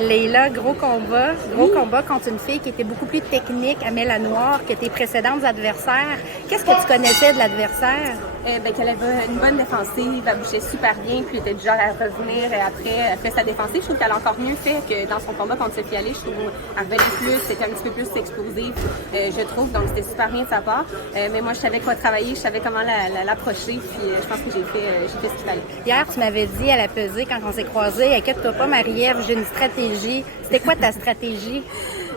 Leila, gros combat contre une fille qui était beaucoup plus technique, Amel Noire, que tes précédentes adversaires. Qu'est-ce que tu connaissais de l'adversaire? Qu'elle avait une bonne défensive, elle bougeait super bien, puis elle était du genre à revenir après sa défensive. Je trouve qu'elle a encore mieux fait que dans son combat contre Sophie Ali. Je trouve qu'elle revenait plus, c'était un petit peu plus explosive, je trouve, donc c'était super bien de sa part. Mais moi, je savais quoi travailler, je savais comment l'approcher, puis je pense que j'ai fait ce qu'il fallait. Hier, tu m'avais dit à la pesée, quand on s'est croisés, inquiète-toi pas, Marie-Ève, j'ai une stratégie. C'était quoi ta stratégie?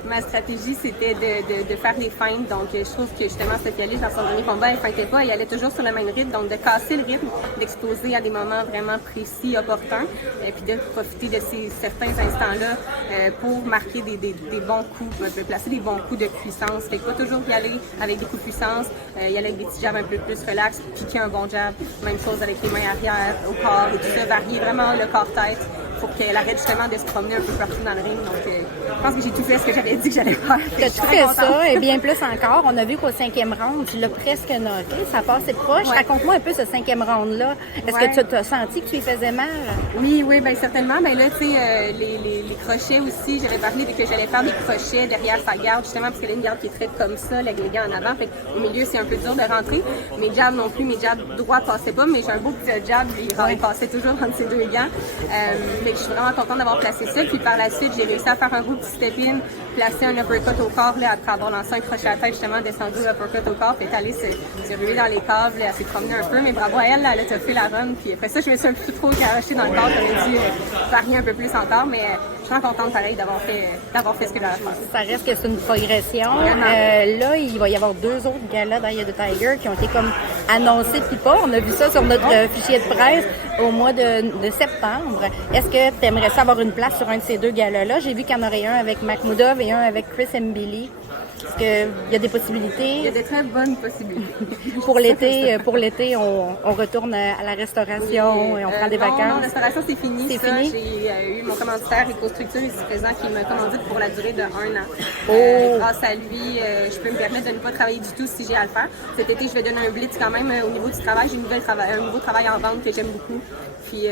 Ma stratégie, c'était de faire des feintes. Donc, je trouve que justement, Sophie Ali, dans son dernier combat, elle feintait pas. Elle allait toujours sur le même rythme. Donc, de casser le rythme, d'exploser à des moments vraiment précis, opportuns. Et puis de profiter de certains instants-là pour marquer des bons coups, de placer des bons coups de puissance. Fait que pas toujours y aller avec des coups de puissance, y aller avec des petits jabs un peu plus relax, piquer un bon jab. Même chose avec les mains arrière, au corps et tout ça. Varier vraiment le corps-tête pour qu'elle arrête justement de se promener un peu partout dans le ring. Donc, je pense que j'ai tout fait ce que j'avais dit que j'allais faire. Tu as tout fait ça et bien plus encore. On a vu qu'au 5e round, tu l'as presque knocké. Ça passait proche. Ouais. Raconte-moi un peu ce 5e round-là. Est-ce que tu as senti que tu lui faisais mal? Oui, bien certainement. Ben là, tu sais, les crochets aussi, j'avais parlé que j'allais faire des crochets derrière sa garde, justement, parce qu'elle a une garde qui est très comme ça, avec les gants en avant. Fait au milieu, c'est un peu dur de rentrer. Mes jabs non plus, mes jabs droits passaient pas, mais j'ai un beau petit jab, il passait toujours entre ces deux gants. Je suis vraiment contente d'avoir placé ça. Puis par la suite, j'ai réussi à faire un beau petit step-in, placer un uppercut au corps, là, après avoir lancé un crochet à tête, justement, descendu uppercut au corps, puis est allée se ruer dans les caves, là, elle s'est promenée un peu, mais bravo à elle, là, elle a toffé la run. Puis après ça, je me suis un peu trop garochée dans le corps, j'aurais dû varier un peu plus encore, mais je suis contente, pareil, d'avoir fait ce que j'avais fait. Ça reste que c'est une progression. Là, il va y avoir 2 autres galas d'Eye of the Tiger qui ont été comme annoncés depuis pas. On a vu ça sur notre fichier de presse au mois de septembre. Est-ce que tu aimerais ça avoir une place sur un de ces 2 galas-là? J'ai vu qu'il y en aurait un avec Makhmoudov et un avec Chris Mbili. Est-ce qu'il y a des possibilités? Il y a de très bonnes possibilités. Pour l'été, on retourne à la restauration et on prend des vacances. Non, la restauration, c'est fini. C'est fini? J'ai eu mon commanditaire EcoStructure ici présent qui m'a commandé pour la durée de 1 an. Grâce à lui, je peux me permettre de ne pas travailler du tout si j'ai à le faire. Cet été, je vais donner un blitz quand même au niveau du travail. J'ai un nouveau travail en vente que j'aime beaucoup. Puis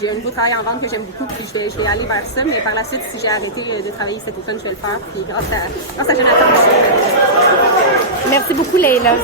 j'ai un nouveau travail en vente que j'aime beaucoup. Puis je vais aller vers ça. Mais par la suite, si j'ai arrêté de travailler cet automne, je vais le faire. Puis grâce à Jonathan. Merci beaucoup, Leila.